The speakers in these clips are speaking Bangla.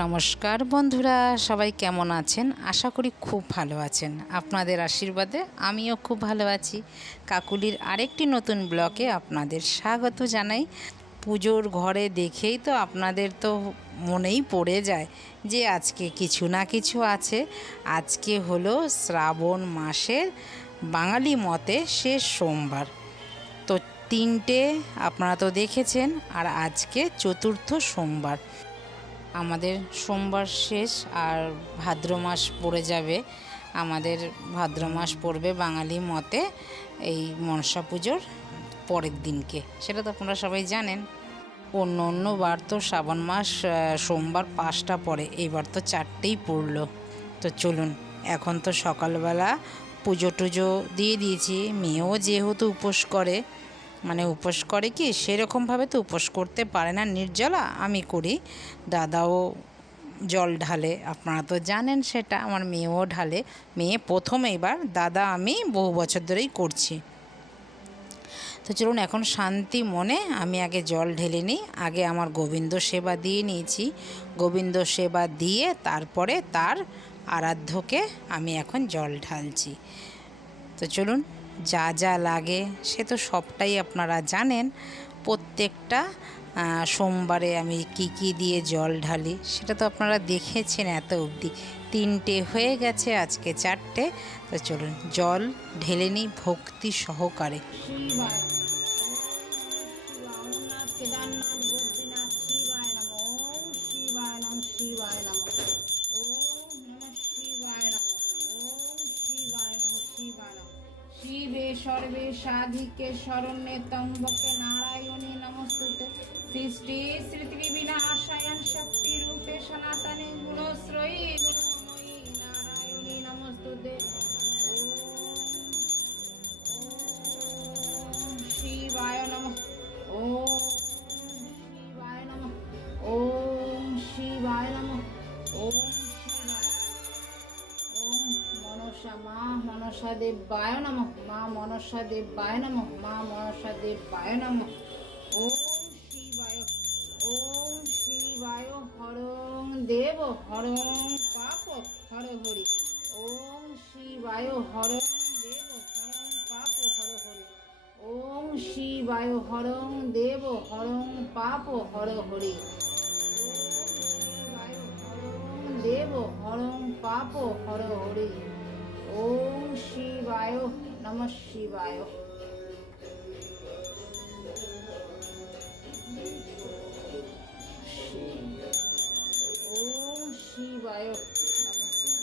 নমস্কার বন্ধুরা, সবাই কেমন আছেন? আশা করি খুব ভালো আছেন। আপনাদের আশীর্বাদে আমিও খুব ভালো আছি। কাকুলির আরেকটি নতুন ব্লকে আপনাদের স্বাগত জানাই। পুজোর ঘরে দেখেই তো আপনাদের তো মনেই পড়ে যায় যে আজকে কিছু না কিছু আছে। আজকে হলো শ্রাবণ মাসের বাঙালি মতে শেষ সোমবার। তো তিনটে আপনারা তো দেখেছেন, আর আজকে চতুর্থ সোমবার। আমাদের সোমবার শেষ আর ভাদ্র মাস পড়ে যাবে। আমাদের ভাদ্র মাস পড়বে বাঙালি মতে এই মনসা পুজোর পরের দিনকে। সেটা তো আপনারা সবাই জানেন। অন্য অন্য বার তো শ্রাবণ মাস সোমবার পাঁচটা পড়ে, এইবার তো চারটেই পড়ল। তো চলুন, এখন তো সকালবেলা পুজো টুজো দিয়ে দিয়েছি। মেয়েও যেহেতু উপোস করে মানে উপোস করে কি? সেরকমভাবে তো উপোস করতে পারে না। নির্জলা, আমি করি। দাদাও জল ঢালে, আপনারা তো জানেন সেটা, আমার মেয়েও ঢালে। মেয়ে প্রথম এইবার, দাদা আমি বহু বছর ধরেই করছি। তো চলুন, এখন শান্তি মনে, আমি আগে জল ঢেলে নিই। আগে আমার গোবিন্দ সেবা দিয়ে নিয়েছি। গোবিন্দ সেবা দিয়ে তারপরে তার আরাধ্যকে আমি এখন জল ঢালছি। তো চলুন যা যা লাগে, সে তো সবটাই আপনারা জানেন। প্রত্যেকটা সোমবারে আমি কি কি দিয়ে জল ঢালি, সেটা তো আপনারা দেখেছেন এত অবধি। তিনটে হয়ে গেছে, আজকে চারটে। তো চলুন, জল ঢেলে নিই ভক্তি সহকারে। সর্বে সাধিকে শরণ্যে তম্বকে নারায়ণী মনসা দেবায় নমঃ, মা মনসা দেব বায় নমঃ, মা মনসা দেবায় নমঃ। ওম শিবায়, ওম হরং দেব হরং পাপ হর হরি। ওম শিবায় হরং দেব হরং পাপ হর হরি। ওম শিবায় হরং দেব হরং পাপ হর হরং দেব হরং পাপ হর হরি। ওম শিবায়, নম শিবায়। ওম শিবায়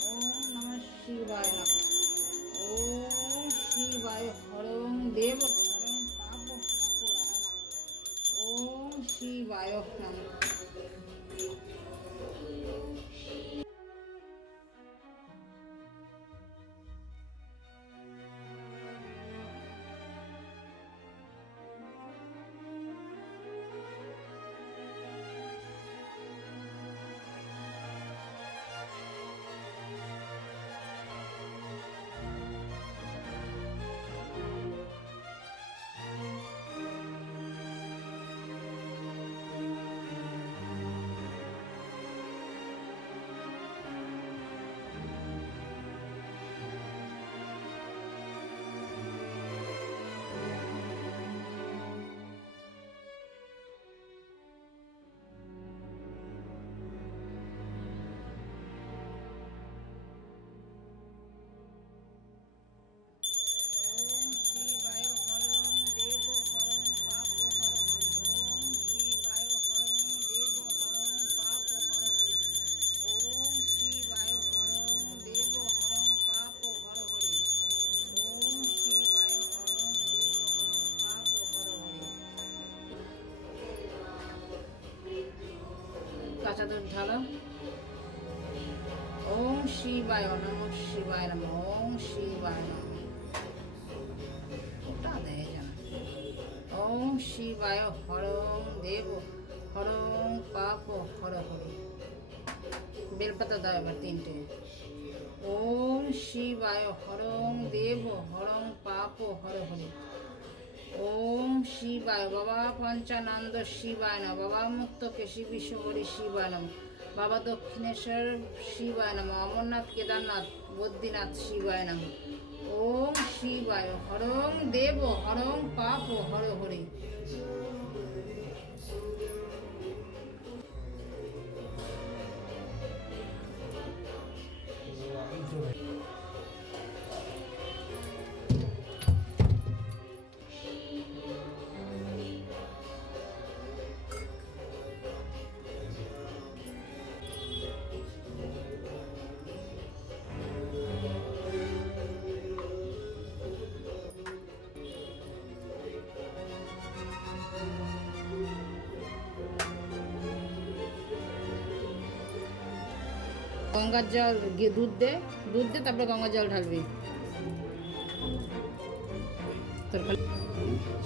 ওম নম শিবায়, নম। ওম শিবায়, হরং দেব, হরং পাপ অপরায় ওম শিবায়, নম। কাঁচা দুধ ঢালো। ওম শিবায় নম শিবায় নম, ওম শিবায় নম। ওটা দেয় যেন ওম শিবায় হরং দেব, হরং পাপ, হর হরি। বেলপাতা দাও এবার তিনটে। ওম শিবায় হরং দেব, হরং পাপ, হর হরি। ওম শিবায় বাবা পঞ্চানন্দ শিবায় নম। বাবা মুক্ত কেশী বিশ্বহরি শিবায় নম। বাবা দক্ষিণেশ্বর শিবায় নম। অমরনাথ কেদারনাথ বদ্রীনাথ শিবায় নম। ওম শিবায় হরং দেব হরং পাপ হর গঙ্গার জল গিয়ে দুধ দে দুধ দে, তারপরে গঙ্গার জল ঢালবি।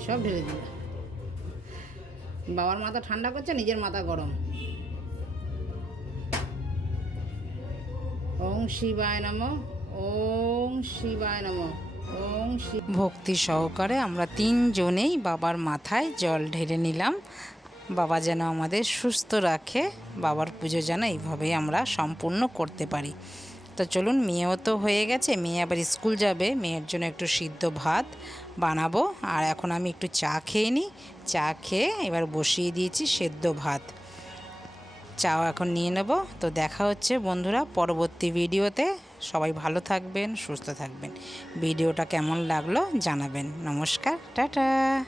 সব ঢেলে দিবে। বাবার মাথা ঠান্ডা করছে, নিজের মাথা গরম। ওং শিবায় নম ওং শিবায় নম ওং ভক্তি সহকারে আমরা তিনজনেই বাবার মাথায় জল ঢেলে নিলাম। বাবা যেন আমাদের সুস্থ রাখে, বাবার পুজো যেন এইভাবেই আমরা সম্পূর্ণ করতে পারি। তো চলুন, মেয়েও তো হয়ে গেছে, মেয়ে আবার স্কুল যাবে, মেয়ের জন্য একটু সিদ্ধ ভাত বানাবো। আর এখন আমি একটু চা খেয়ে নিই। চা খেয়ে এবার বসিয়ে দিয়েছি সেদ্ধ ভাত। চাও এখন নিয়ে নেব। তো দেখা হচ্ছে বন্ধুরা পরবর্তী ভিডিওতে। সবাই ভালো থাকবেন, সুস্থ থাকবেন। ভিডিওটা কেমন লাগল জানাবেন। নমস্কার, টাটা।